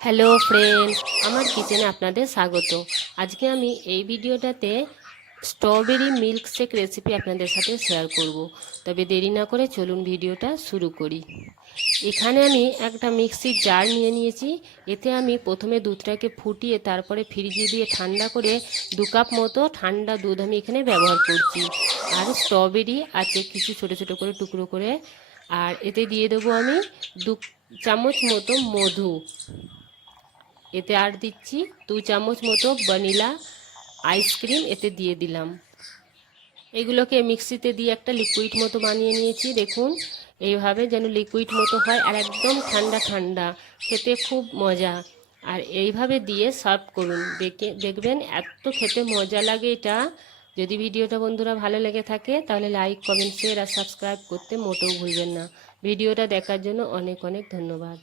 Hello friends, আমার কিচেনে আপনাদের স্বাগত। আজকে আমি এই ভিডিওটাতে স্ট্রবেরি মিল্কশেক রেসিপি আপনাদের সাথে শেয়ার করব। তবে দেরি না করে চলুন ভিডিওটা শুরু করি। এখানে আমি একটা মিক্সির জার নিয়ে নিয়েছি। এতে আমি প্রথমে দুধটাকে ফুটিয়ে তারপরে ফ্রিজে দিয়ে ঠান্ডা করে 2 কাপ মতো ঠান্ডা দুধ আমি এখানে ব্যবহার করছি। আর স্ট্রবেরি আছে কিছু ছোট ছোট করে টুকরো করে। আর এতে দিয়ে দেবো আমি 2 চামচ মতো মধু। এতে আর দিচ্ছি 2 চামচ মতো ভ্যানিলা আইসক্রিম এতে দিয়ে দিলাম। এগুলোকে মিক্সিতে দিয়ে একটা লিকুইড মতো বানিয়ে নিয়েছি। দেখুন এইভাবে যেন লিকুইড মতো হয়, আর একদম ঠান্ডা ঠান্ডা, খেতে খুব মজা। আর এইভাবে দিয়ে সার্ভ করুন, দেখবেন এত খেতে মজা লাগে এটা। যদি ভিডিওটা বন্ধুরা ভালো লেগে থাকে তাহলে লাইক, কমেন্ট, শেয়ার আর সাবস্ক্রাইব করতে মোটেও ভুলবেন না। ভিডিওটা দেখার জন্য অনেক অনেক ধন্যবাদ।